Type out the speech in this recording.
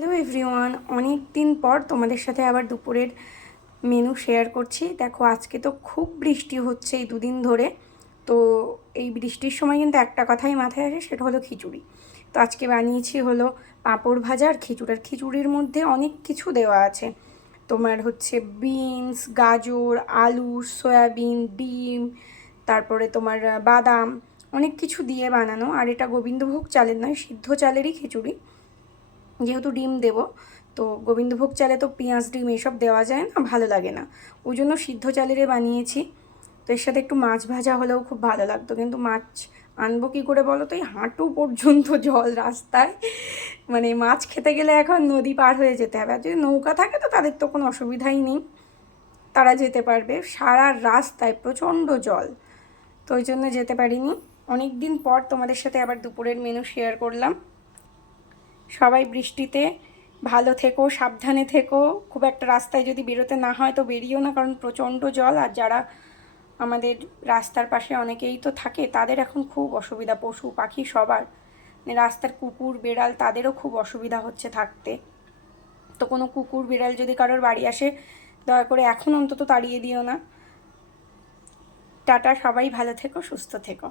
Hello everyone, অনেক দিন পর তোমাদের সাথে আবার দুপুরের মেনু শেয়ার করছি। দেখো আজকে তো খুব বৃষ্টি হচ্ছে এই দুদিন ধরে। তো এই বৃষ্টির সময় কিন্তু একটা কথাই মাথায় আসে, সেটা হলো খিচুড়ি। তো আজকে বানিয়েছি হলো পাঁপড় ভাজা আর খিচুড়ি। আর খিচুড়ির মধ্যে অনেক কিছু দেওয়া আছে, তোমার হচ্ছে বিনস, গাজর, আলু, সয়াবিন, ডিম, তারপরে তোমার বাদাম, অনেক কিছু দিয়ে বানানো। আর এটা গোবিন্দভোগ চালের নয়, সিদ্ধ চালেরই খিচুড়ি। যেহেতু ডিম দেবো, তো গোবিন্দভোগ চালে তো পেঁয়াজ ডিম এসব দেওয়া যায় না, ভালো লাগে না, ওই জন্য সিদ্ধ চালেরে বানিয়েছি। তো এর সাথে একটু মাছ ভাজা হলেও খুব ভালো লাগতো, কিন্তু মাছ আনবো কী করে বলো তো? এই হাঁটু পর্যন্ত জল রাস্তায়, মানে মাছ খেতে গেলে এখন নদী পার হয়ে যেতে হবে। আর যদি নৌকা থাকে তো তাদের তো কোনো অসুবিধাই নেই, তারা যেতে পারবে। সারা রাস্তায় প্রচণ্ড জল, তো ওই জন্য যেতে পারিনি। অনেক দিন পর তোমাদের সাথে আবার দুপুরের মেনু শেয়ার করলাম। সবাই বৃষ্টিতে ভালো থেকো, সাবধানে থেকো। খুব একটা রাস্তায় যদি বেরোতে না হয় তো বেরিও না, কারণ প্রচণ্ড জল। আর যারা আমাদের রাস্তার পাশে অনেকেই তো থাকে, তাদের এখন খুব অসুবিধা, পশু পাখি সবার, মানে রাস্তার কুকুর বেড়াল তাদেরও খুব অসুবিধা হচ্ছে থাকতে। তো কোনো কুকুর বিড়াল যদি কারোর বাড়ি আসে, দয়া করে এখন অন্তত তাড়িয়ে দিও না। টাটা, সবাই ভালো থেকো, সুস্থ থেকো।